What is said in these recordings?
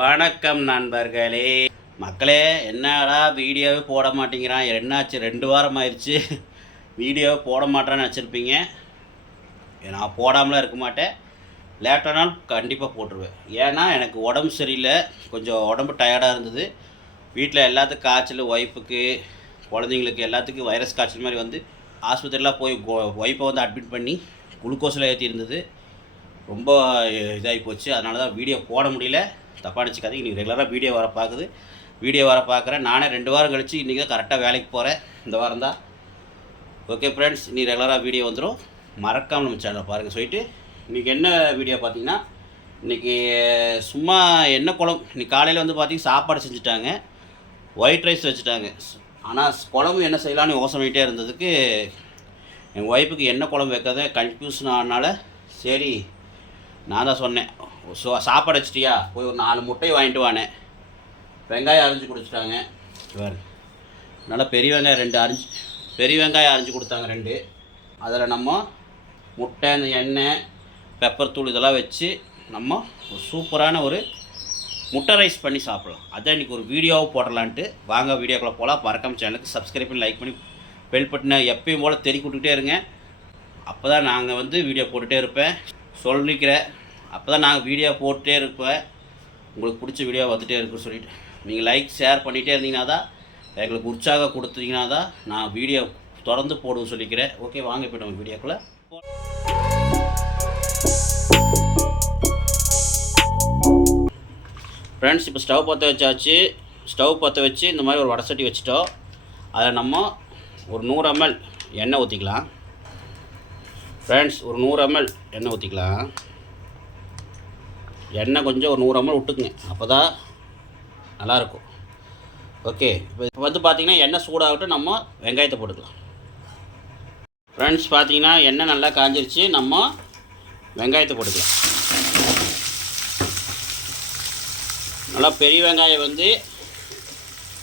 வணக்கம் நண்பர்களே. மக்களே என்னடா வீடியோவே போட மாட்டேங்கிறான். என்னாச்சு? ரெண்டு வாரம் ஆயிடுச்சு வீடியோவை போட மாட்டேன்னு வச்சுருப்பீங்க நான் போடாமலாம் இருக்க மாட்டேன். லேட்டானாலும் கண்டிப்பாக போட்டுருவேன். ஏன்னா எனக்கு உடம்பு சரியில்லை. கொஞ்சம் உடம்பு டயர்டாக இருந்தது. வீட்டில் எல்லாத்துக்கும் காய்ச்சல் ஒய்ஃபுக்கு குழந்தைங்களுக்கு எல்லாத்துக்கும் வைரஸ் காய்ச்சல் மாதிரி வந்து ஆஸ்பத்திரியெலாம் போய் ஒய்ஃபை வந்து அட்மிட் பண்ணி குளுக்கோஸில் ஏற்றி இருந்தது ரொம்ப இதாகி போச்சு. அதனால தான் வீடியோ போட முடியல. தப்பாக நினச்சிக்காதீங்க. நீங்கள் ரெகுலராக வீடியோ வர பார்க்குது வீடியோ வர பார்க்குறேன் நானே ரெண்டு வாரம் கழித்து இன்றைக்கி தான் கரெக்டாக வேலைக்கு போகிறேன் இந்த வாரம் தான். ஓகே ஃப்ரெண்ட்ஸ் நீ ரெகுலராக வீடியோ வந்துடும் மறக்காமல் நம்ம சேனலை பாருங்கள் சொல்லிட்டு இன்றைக்கி என்ன வீடியோ பார்த்தீங்கன்னா இன்றைக்கி சும்மா என்ன குழம்பு? இன்றைக்கி காலையில் வந்து பார்த்தீங்கன்னா சாப்பாடு செஞ்சுட்டாங்க. ஒயிட் ரைஸ் வச்சுட்டாங்க. ஆனால் குழம்பு என்ன செய்யலான்னு யோசனை பண்ணிகிட்டே இருந்ததுக்கு எங்கள் ஒய்ஃபுக்கு என்ன குழம்பு வைக்கிறத கன்ஃபியூஷன் ஆனால சரி நான் தான் சொன்னேன். ஸோ சாப்பாடு வச்சிட்டியா? போய் ஒரு நாலு முட்டையை வாங்கிட்டு வானேன் வெங்காயம் அரிஞ்சு கொடுத்துட்டாங்க வேறு நல்லா பெரிய வெங்காயம் ரெண்டு அரிஞ்சு பெரிய வெங்காயம் அரிஞ்சு கொடுத்தாங்க ரெண்டு. அதில் நம்ம முட்டை இந்த எண்ணெய் பெப்பர் தூள் இதெல்லாம் வச்சு நம்ம ஒரு சூப்பரான ஒரு முட்டை ரைஸ் பண்ணி சாப்பிடலாம். அதான் இன்றைக்கி ஒரு வீடியோவை போடலான்ட்டு. வாங்க வீடியோக்குள்ளே போகலாம். மறக்காம சேனலுக்கு சப்ஸ்கிரைப் பண்ணி லைக் பண்ணி பெல் பட்டினை எப்பயும் போல் தெரி கொடுத்துட்டே இருங்க. அப்போ தான் நாங்கள் வந்து வீடியோ போட்டுகிட்டே இருப்பேன். சொல்லிக்கிறேன். அப்போ தான் நாங்கள் வீடியோ போட்டுட்டே இருப்பேன் உங்களுக்கு பிடிச்ச வீடியோ வந்துகிட்டே இருக்குன்னு சொல்லிட்டு. நீங்கள் லைக் ஷேர் பண்ணிகிட்டே இருந்தீங்கன்னா தான் எங்களுக்கு உற்சாகம் கொடுத்தீங்கன்னா தான் நான் வீடியோ தொடர்ந்து போடுவேன் சொல்லிக்கிறேன். ஓகே வாங்க இப்போ நம்ம வீடியோக்குள்ளே ஃப்ரெண்ட்ஸ் இப்போ ஸ்டவ் பற்ற வச்சாச்சு. ஸ்டவ் பற்ற வச்சு இந்த மாதிரி ஒரு வடசட்டி வச்சுட்டோம். அதில் நம்ம ஒரு நூறு எம்எல் எண்ணெய் ஊற்றிக்கலாம் ஃப்ரெண்ட்ஸ் ஒரு நூறு எம்எல் எண்ணெய் ஊற்றிக்கலாம் எண்ணெய் கொஞ்சம் ஒரு நூறு எம்எல் விட்டுக்குங்க. அப்போ தான் நல்லாயிருக்கும். ஓகே இப்போ வந்து பார்த்திங்கன்னா எண்ணெய் சூடாகட்டும் நம்ம வெங்காயத்தை போட்டுக்கலாம். ஃப்ரெண்ட்ஸ் பார்த்தீங்கன்னா எண்ணெய் நல்லா காஞ்சிருச்சு நம்ம வெங்காயத்தை போட்டுக்கலாம். நல்லா பெரிய வெங்காயம் வந்து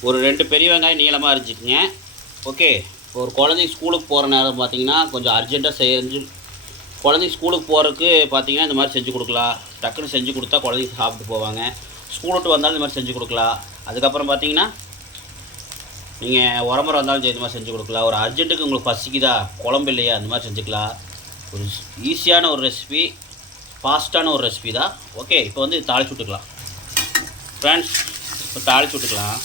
ஒரு ரெண்டு பெரிய வெங்காயம் நீளமாக இருந்துச்சுக்குங்க ஓகே இப்போ ஒரு குழந்தைங்க ஸ்கூலுக்கு போகிற நேரம் பார்த்தீங்கன்னா கொஞ்சம் அர்ஜென்ட்டாக செஞ்சு குழந்தைங்க ஸ்கூலுக்கு போகிறதுக்கு பார்த்தீங்கன்னா இந்த மாதிரி செஞ்சு கொடுக்கலாம். டக்குன்னு செஞ்சு கொடுத்தா குழந்தைங்க சாப்பிட்டு போவாங்க. ஸ்கூல் விட்டு வந்தாலும் இந்த மாதிரி செஞ்சு கொடுக்கலாம். அதுக்கப்புறம் பார்த்தீங்கன்னா நீங்கள் உரமுறை வந்தாலும் சரி இந்த மாதிரி செஞ்சு கொடுக்கலாம். ஒரு அர்ஜென்ட்டுக்கு உங்களுக்கு பசிக்குதா குழம்பு இல்லையா அந்த மாதிரி செஞ்சுக்கலாம். ஒரு ஈஸியான ஒரு ரெசிபி ஃபாஸ்ட்டான ஒரு ரெசிபி தான். ஓகே இப்போ வந்து தாளிச்சு விட்டுக்கலாம். ஃப்ரெண்ட்ஸ் இப்போ தாளிச்சு விட்டுக்கலாம்.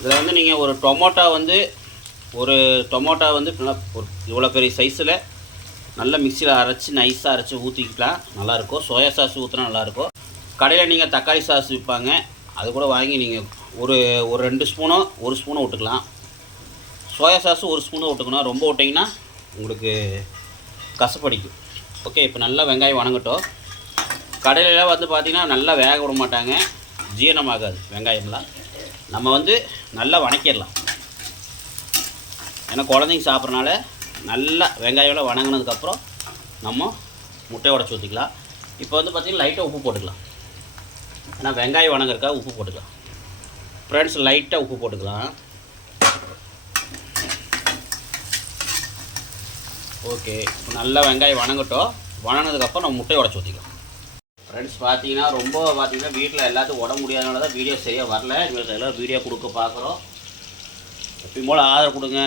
இதில் வந்து நீங்கள் ஒரு டொமோட்டோ வந்து ஒரு டொமோட்டோ வந்து நல்லா ஒரு இவ்வளோ பெரிய சைஸில் நல்லா மிக்சியில் அரைச்சி நைஸாக அரைச்சி ஊற்றிக்கலாம் நல்லாயிருக்கும். சோயா சாஸ் ஊற்றினா நல்லாயிருக்கும். கடையில் நீங்கள் தக்காளி சாஸ் விற்பாங்க அது கூட வாங்கி நீங்கள் ஒரு ஒரு ரெண்டு ஸ்பூனோ ஒரு ஸ்பூனோ விட்டுக்கலாம் சோயா சாஸ் ஒரு ஸ்பூனோ விட்டுக்கணும் ரொம்ப விட்டிங்கன்னா உங்களுக்கு கசப்படிக்கும். ஓகே இப்போ நல்லா வெங்காயம் வணங்கட்டும். கடையிலலாம் வந்து பார்த்திங்கன்னா நல்லா வேக விட மாட்டாங்க. ஜீரணமாகாது வெங்காயம்லாம். நம்ம வந்து நல்லா வணக்கிடலாம். ஏன்னா குழந்தைங்க சாப்பிட்றனால நல்லா வெங்காயம்லாம் வணங்கினதுக்கப்புறம் நம்ம முட்டையை உடச்சி ஊற்றிக்கலாம் இப்போ வந்து பார்த்திங்கன்னா லைட்டாக உப்பு போட்டுக்கலாம். ஏன்னா வெங்காயம் வணங்குறக்காக உப்பு போட்டுக்கலாம். ஃப்ரெண்ட்ஸ் லைட்டாக உப்பு போட்டுக்கலாம். ஓகே இப்போ நல்லா வெங்காயம் வணங்கட்டும். வணங்கினதுக்கப்புறம் நம்ம முட்டையை உடச்சி ஊற்றிக்கலாம் ஃப்ரெண்ட்ஸ் பார்த்தீங்கன்னா ரொம்ப பார்த்தீங்கன்னா வீட்டில் எல்லாத்துக்கும் உடம்பு முடியாதனால தான் வீடியோ சரியாக வரல. இவங்களுக்கு எல்லாம் வீடியோ கொடுக்க பார்க்குறோம். எப்பயும் போல் ஆதரவு கொடுங்க.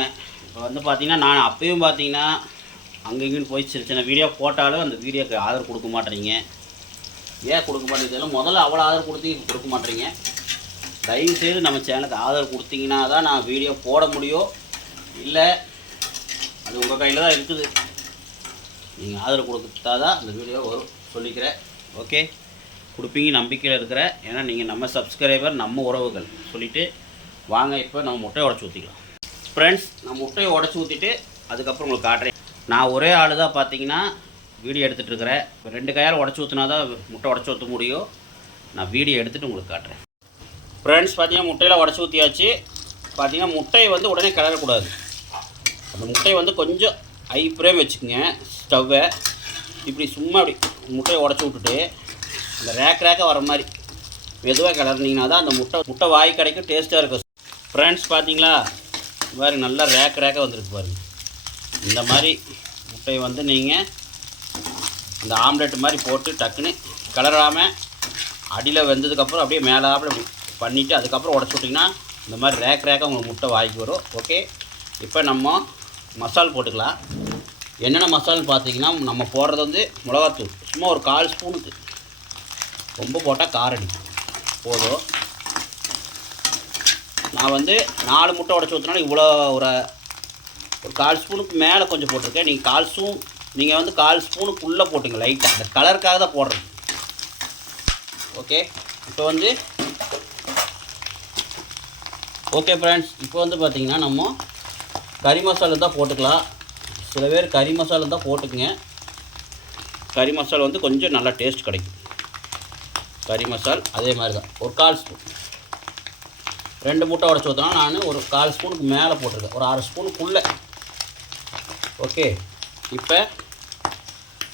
இப்போ வந்து பார்த்தீங்கன்னா நான் அப்பயும் பார்த்தீங்கன்னா அங்கே இங்கேன்னு போய் சின்ன சின்ன வீடியோ போட்டாலும் அந்த வீடியோக்கு ஆதரவு கொடுக்க மாட்டேறீங்க. ஏன் கொடுக்க மாட்டேங்குது? முதல்ல அவ்வளோ ஆதரவு கொடுத்து இப்போ கொடுக்க மாட்டேறீங்க. தயவுசெய்து நம்ம சேனலுக்கு ஆதரவு கொடுத்தீங்கன்னா தான் நான் வீடியோ போட முடியும். இல்லை அது உங்கள் கையில் தான் இருக்குது. நீங்கள் ஆதரவு கொடுத்தா தான் அந்த வீடியோ வரும் சொல்லிக்கிறேன். ஓகே? கொடுப்பீங்க நம்பிக்கையில் இருக்கிற. ஏன்னா நீங்கள் நம்ம சப்ஸ்கிரைபர் நம்ம உறவுகள். சொல்லிவிட்டு வாங்க இப்போ நம்ம முட்டையை உடச்சி ஊற்றிக்கலாம் ஃப்ரெண்ட்ஸ் நான் முட்டையை உடச்சி ஊற்றிட்டு அதுக்கப்புறம் உங்களுக்கு காட்டுறேன். நான் ஒரே ஆள் தான் பார்த்தீங்கன்னா வீடியோ எடுத்துகிட்டு இருக்கிறேன். இப்போ ரெண்டு கையால் உடச்சி ஊற்றினா தான் முட்டை உடச்சி ஊற்ற முடியும். நான் வீடியோ எடுத்துகிட்டு உங்களுக்கு காட்டுறேன். ஃப்ரெண்ட்ஸ் பார்த்தீங்கன்னா முட்டையில் உடச்சி ஊற்றியாச்சு பார்த்தீங்கன்னா முட்டையை வந்து உடனே கிளறக்கூடாது. அந்த முட்டையை வந்து கொஞ்சம் ஹை ப்ரேம் வச்சுக்கோங்க ஸ்டவ்வை இப்படி சும்மா அப்படி முட்டையை உடச்சி விட்டுட்டு இந்த ரேக் ரேக்காக வர மாதிரி மெதுவாக கிளறினீங்கன்னா தான் அந்த முட்டை முட்டை வாய் கிடைக்கும் டேஸ்ட்டாக இருக்கும். ஃப்ரெண்ட்ஸ் பார்த்தீங்களா பாருங்க நல்லா ரேக் ரேக்காக வந்துருக்கு பாருங்க. இந்த மாதிரி முட்டையை வந்து நீங்கள் இந்த ஆம்லெட் மாதிரி போட்டு டக்குன்னு கிளறாமல் அடியில் வெந்ததுக்கப்புறம் அப்படியே மேலே இப்படி பண்ணிவிட்டு அதுக்கப்புறம் உடச்சி விட்டிங்கன்னா இந்த மாதிரி ரேக் ரேக்காக உங்களுக்கு முட்டை வாங்கி வரும். ஓகே இப்போ நம்ம மசால் போட்டுக்கலாம். என்னென்ன மசால்னு பார்த்தீங்கன்னா நம்ம போடுறது வந்து மிளகாத்தூள். சும்மா ஒரு கால் ஸ்பூனுக்கு. ரொம்ப போட்டால் காரடி. போதும். நான் வந்து நாலு முட்டை உடச்சி ஊற்றினாலும் இவ்வளோ ஒரு ஒரு கால் ஸ்பூனுக்கு மேலே கொஞ்சம் போட்டிருக்கேன். நீங்கள் கால் ஸ்பூன் நீங்கள் வந்து கால் ஸ்பூனுக்குள்ளே போட்டுங்க லைட்டாக அந்த கலருக்காக தான் போடுறது. ஓகே? இப்போ வந்து ஓகே ஃப்ரெண்ட்ஸ் இப்போ வந்து பார்த்திங்கன்னா நம்ம கறி மசாலா தான் போட்டுக்கலாம். சில பேர் கறி மசாலா தான் போட்டுக்குங்க. கறி மசாலா வந்து கொஞ்சம் நல்லா டேஸ்ட் கிடைக்கும். கறி மசால் அதே மாதிரி தான். ஒரு கால் ஸ்பூன். ரெண்டு முட்டை உடச்சி ஊற்றினா நான் ஒரு கால் ஸ்பூனுக்கு மேலே போட்டிருக்கேன். ஒரு அரை ஸ்பூனுக்குள்ளே. ஓகே. இப்போ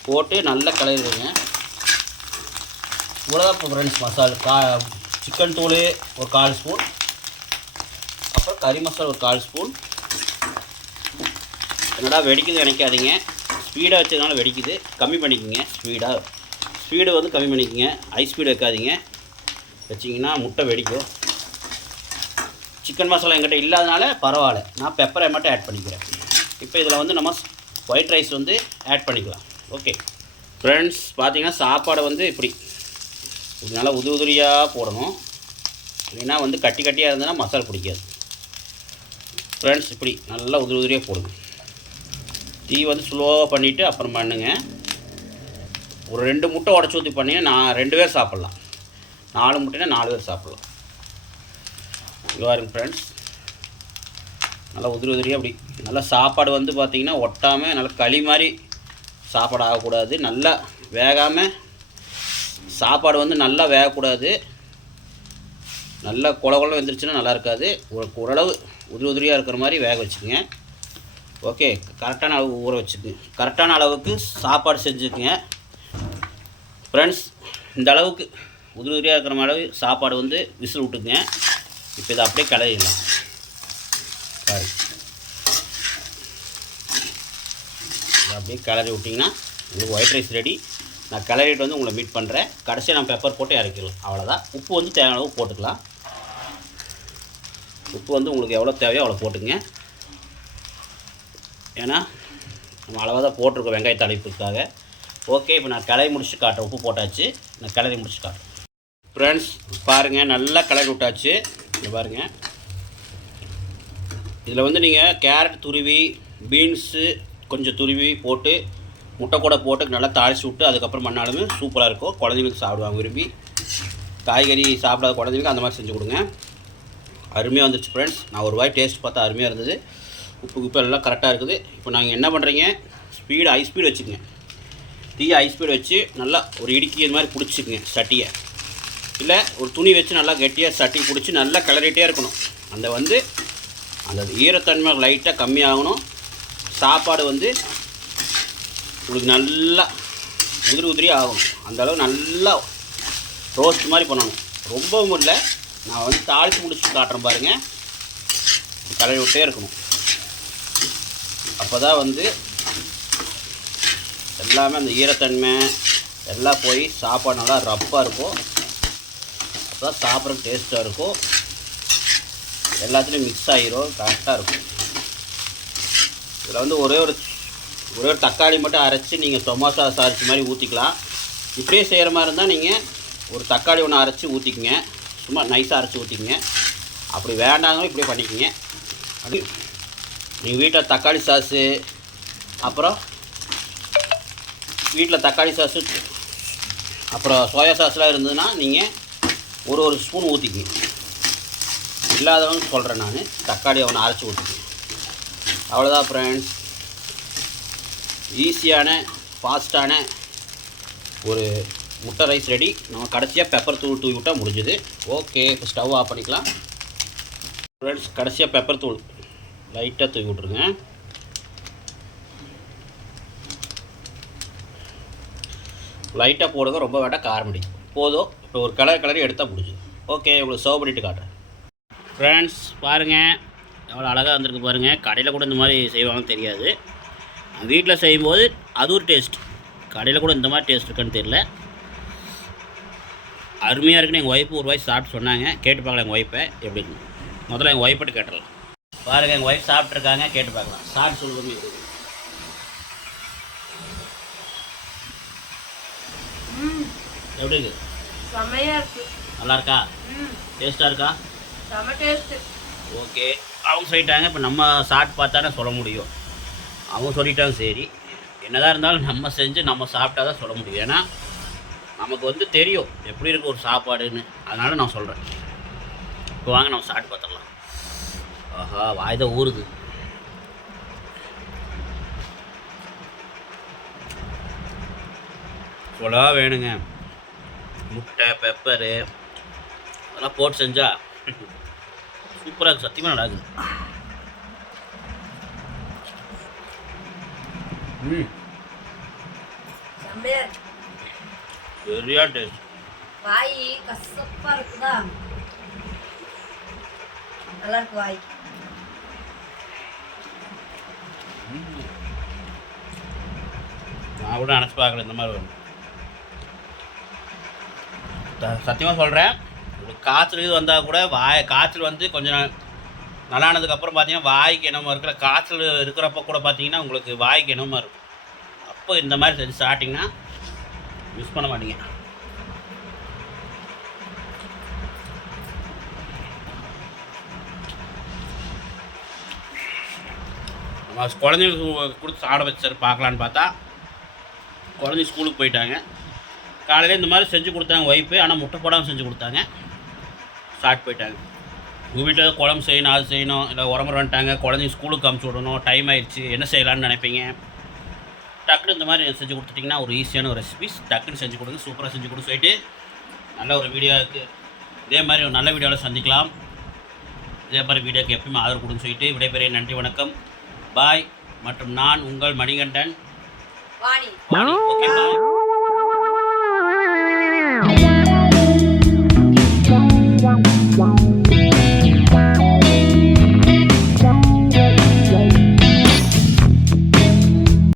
போட்டு நல்லா கலரிடுங்க இவ்வளோதான் இப்போ ஃப்ரெண்ட்ஸ் மசாலா கா சிக்கன் தூள் ஒரு கால் ஸ்பூன். அப்புறம் கறி மசாலா ஒரு கால் ஸ்பூன். என்னடா வெடிக்குது நினைக்காதீங்க. ஸ்பீடாக வச்சதுனால வெடிக்குது. கம்மி பண்ணிக்கோங்க ஸ்பீடாக ஸ்பீடு வந்து கம்மி பண்ணிக்கோங்க. ஹை ஸ்பீடு வைக்காதீங்க. வச்சிங்கன்னா முட்டை வெடிக்கும். சிக்கன் மசாலா என்கிட்ட இல்லாதனால பரவாயில்ல. நான் பெப்பரை மட்டும் ஆட் பண்ணிக்கிறேன். இப்போ இதில் வந்து நம்ம ஒயிட் ரைஸ் வந்து ஆட் பண்ணிக்கலாம். ஓகே ஃப்ரெண்ட்ஸ் பார்த்தீங்கன்னா சாப்பாடை வந்து இப்படி. இப்படி நல்லா உதிரி உதிரியாக போடணும். இல்லைன்னா வந்து கட்டி கட்டியாக இருந்ததுன்னா மசாலா பிடிக்காது. ஃப்ரெண்ட்ஸ் இப்படி நல்லா உதிரி உதிரியாக போடுங்க. டீ வந்து ஸ்லோவாக பண்ணிவிட்டு அப்புறம் பண்ணுங்க. ஒரு ரெண்டு முட்டை உடச்சி ஊற்றி பண்ணிங்கன்னா நான் ரெண்டு பேர் சாப்பிட்லாம். நாலு முட்டைனா நாலு பேர் சாப்பிட்லாம். பாருங்க ஃப்ரெண்ட்ஸ் நல்லா உதிரி உதிரியாக அப்படி நல்லா சாப்பாடு வந்து பார்த்திங்கன்னா ஒட்டாமல் நல்லா களி மாதிரி சாப்பாடு ஆகக்கூடாது. நல்லா வேகாமல் சாப்பாடு வந்து நல்லா வேகக்கூடாது. நல்லா குல குளம் வந்துருச்சுன்னா நல்லா இருக்காது. ஒரு ஓரளவு உதிரி உதிரியாக இருக்கிற மாதிரி வேக வச்சுக்கோங்க. ஓகே கரெக்டான அளவு ஊற வச்சுக்கோங்க. கரெக்டான அளவுக்கு சாப்பாடு செஞ்சுக்குங்க. ஃப்ரெண்ட்ஸ் இந்த அளவுக்கு உதிரி உதிரியாக இருக்கிற அளவு சாப்பாடு வந்து விசில் விட்டுக்குங்க. இப்போ இதை அப்படியே கிளறிடலாம். பாருங்க. இதை அப்படியே கிளறி விட்டிங்கன்னா உங்களுக்கு ஒயிட் ரைஸ் ரெடி நான் கலரிட்டு வந்து உங்களை மீட் பண்ணுறேன் கடைசியாக நான் பெப்பர் போட்டு இறக்கிடலாம். அவ்வளோதான் உப்பு வந்து தேவையான அளவு போட்டுக்கலாம். உப்பு வந்து உங்களுக்கு எவ்வளோ தேவையோ அவ்வளோ போட்டுங்க ஏன்னா நம்ம அளவாக தான் போட்டிருக்கோம் வெங்காய தலைப்புக்காக ஓகே இப்போ நான் கிளறி முடிச்சு காட்டுறேன். உப்பு போட்டாச்சு. நான் கிளறி முடிச்சு காட்டுறேன். ஃப்ரெண்ட்ஸ் பாருங்கள் நல்லா கிளறி விட்டாச்சு. இங்கே பாருங்கள் இதில் வந்து நீங்கள் கேரட் துருவி பீன்ஸு கொஞ்சம் துருவி போட்டு முட்டை கூட போட்டு நல்லா தாளித்து விட்டு அதுக்கப்புறம் பண்ணாலுமே சூப்பராக இருக்கும். குழந்தைங்களுக்கு சாப்பிடுவாங்க விரும்பி. காய்கறி சாப்பிடாத குழந்தைங்களுக்கு அந்த மாதிரி செஞ்சு கொடுங்க. அருமையாக வந்துருச்சு ஃப்ரெண்ட்ஸ் நான் ஒரு வாய் டேஸ்ட் பார்த்தா அருமையாக இருந்தது. உப்பு உப்பு எல்லாம் கரெக்டாக இருக்குது. இப்போ நாங்கள் என்ன பண்ணுறீங்க ஸ்பீடு ஹை ஸ்பீடு வச்சுக்கோங்க. தீய ஹை ஸ்பீடு வச்சு நல்லா ஒரு இடுக்கி இது மாதிரி பிடிச்சிக்குங்க சட்டியை. இல்லை ஒரு துணி வச்சு நல்லா கெட்டியாக சட்டி பிடிச்சி நல்லா கிளறிட்டே இருக்கணும். அந்த வந்து அந்த ஈரத்தன்மை லைட்டாக கம்மியாகணும் சாப்பாடு வந்து உங்களுக்கு நல்லா உதிரி உதிரி ஆகும் அந்த அளவு நல்லா ரோஸ்ட் மாதிரி பண்ணணும். ரொம்பவும் இல்லை நான் வந்து தாளித்து முடிச்சு காட்டுறேன் பாருங்கள் கலரி விட்டே இருக்கணும். அப்போ தான் வந்து எல்லாமே அந்த ஈரத்தன்மை எல்லாம் போய் சாப்பாடு நல்லா ரப்பாக இருக்கும். அப்போ தான் சாப்பிட்ற டேஸ்ட்டாக இருக்கும். எல்லாத்துலேயும் மிக்ஸ் ஆகிரும் கரெக்டாக இருக்கும். இதில் வந்து ஒரே ஒரு ஒரே ஒரு தக்காளி மட்டும் அரைச்சி நீங்கள் சமோசா சாரிச்சு மாதிரி ஊற்றிக்கலாம் இப்படியே செய்கிற மாதிரி இருந்தால் நீங்கள் ஒரு தக்காளி ஒன்று அரைச்சி ஊற்றிக்கிங்க சும்மா நைஸாக அரைச்சி ஊற்றிக்கிங்க அப்படி வேண்டாங்க இப்படியே பண்ணிக்கோங்க. அது நீங்கள் வீட்டில் தக்காளி சாஸு அப்புறம் வீட்டில் தக்காளி சாஸு அப்புறம் சோயா சாஸ்லாம் இருந்ததுன்னா நீங்கள் ஒரு ஒரு ஸ்பூன் ஊற்றிக்கிங்க இல்லாதவங்க சொல்கிறேன் நான். தக்காளி அவனை அரைச்சி ஊற்றிக்கிங்க அவ்வளோதான் ஃப்ரெண்ட்ஸ் ஈஸியான ஃபாஸ்ட்டான ஒரு முட்டை ரைஸ் ரெடி நம்ம கடைசியாக பெப்பர் தூள் தூவி விட்டால் முடிஞ்சுது. ஓகே இப்போ ஸ்டவ் ஆஃப் பண்ணிக்கலாம். ஃப்ரெண்ட்ஸ் கடைசியாக பெப்பர் தூள். லைட்டாக தூவி விட்ருங்க லைட்டாக போடுங்க ரொம்ப வேண்டாம் காரம் அடிக்கும். போதும். இப்போ ஒரு கலர் கலரி எடுத்தால் பிடிச்சிது ஓகே உங்களுக்கு சர்வ் பண்ணிவிட்டு காட்டுறேன். ஃப்ரெண்ட்ஸ் பாருங்கள் எவ்வளோ அழகாக வந்திருக்கு பாருங்கள் கடையில் கூட இந்த மாதிரி செய்வாங்கன்னு தெரியாது. வீட்டில் செய்யும்போது அது ஒரு டேஸ்ட் கடையில் கூட இந்த மாதிரி டேஸ்ட் இருக்குன்னு தெரியல. அருமையாக இருக்குன்னு எங்கள் ஒய்ஃபு ஒரு வாய் சாப்பிட்டு சொன்னாங்க. கேட்டு பார்க்கலாம் எங்கள் ஒய்ஃபை எப்படின்னு முதல்ல எங்கள் ஒய்ஃபை கேட்டுடலாம். பாருங்கள் எங்கள் ஒய்ஃப் சாப்பிட்ருக்காங்க கேட்டு பார்க்கலாம். சாப்பிட்டு சொல்லுங்க. எப்படி இருக்குது செமையா இருக்கு. நல்லா இருக்கா ம். டேஸ்ட்டாக இருக்கா? செம டேஸ்ட் ஓகே. அவங்க சொல்லிட்டாங்க இப்போ நம்ம சாப்பிட்டு பார்த்தானே சொல்ல முடியும். அவங்க சொல்லிட்டாங்க சரி. என்னதான் இருந்தாலும் நம்ம செஞ்சு நம்ம சாப்பிட்டா தான் சொல்ல முடியும். ஏன்னா நமக்கு வந்து தெரியும் எப்படி இருக்கு ஒரு சாப்பாடுன்னு. அதனால நான் சொல்கிறேன் இப்போ வாங்க நம்ம சாப்பிட்டு பார்த்துடலாம். ஆஹா வாய் தான் ஊறுது. சொல்லவா வேணுங்க? முட்டை பெப்பரு அதெல்லாம் போட்டு செஞ்சா சூப்பராக இருக்குது சத்தியமாக நல்லா இருக்குது. ம். செம்மையா இருக்கு. சரியா டேஸ்ட். வாய் கசப்பா இருக்குதா? நல்லா இருக்கு வாய். நான் கூட நினச்சி பார்க்கல இந்த மாதிரி வரும். சத்தியமாக சொல்கிறேன் ஒரு காய்ச்சல் இது வந்தால் கூட வாய் காய்ச்சல் வந்து கொஞ்சம் நாள் நல்லானதுக்கப்புறம் பார்த்தீங்கன்னா வாய்க்கு என்னமா இருக்கல காய்ச்சல் இருக்கிறப்ப கூட பார்த்தீங்கன்னா உங்களுக்கு வாய்க்கு என்னமா இருக்கும். அப்போ இந்த மாதிரி செஞ்சு சாப்பிட்டிங்கன்னா மிஸ் பண்ண மாட்டீங்க. நம்ம குழந்தைங்களுக்கு கொடுத்து சாப்பிட வச்சார் பார்க்கலான்னு பார்த்தா குழந்தைங்க ஸ்கூலுக்கு போயிட்டாங்க. காலையில் இந்த மாதிரி செஞ்சு கொடுத்தாங்க ஒய்ஃபு ஆனால் முட்டை போடாமல் செஞ்சு கொடுத்தாங்க. ஸ்டார்ட் போயிட்டாங்க. உங்கள் வீட்டில் குழம்பு செய்யணும் அது செய்யணும் இல்லை உரமுறை வந்துட்டாங்க குழந்தைங்க ஸ்கூலுக்கு அமுச்சு விடணும் டைம் ஆயிடுச்சு என்ன செய்யலாம்னு நினைப்பீங்க? டக்குனு இந்த மாதிரி செஞ்சு கொடுத்துட்டிங்கன்னா ஒரு ஈஸியான ஒரு ரெசிபிஸ் டக்குன்னு செஞ்சு கொடுங்க சூப்பராக செஞ்சு கொடுத்து சொல்லிட்டு நல்ல ஒரு வீடியோ இருக்குது இதே மாதிரி ஒரு நல்ல வீடியோவில் சந்திக்கலாம். இதே மாதிரி வீடியோக்கு எப்பயுமே ஆதரவு கொடுன்னு சொல்லிட்டு விடைபெரிய நன்றி வணக்கம். பாய் மற்றும் நான் உங்கள் மணிகண்டன். Okay bye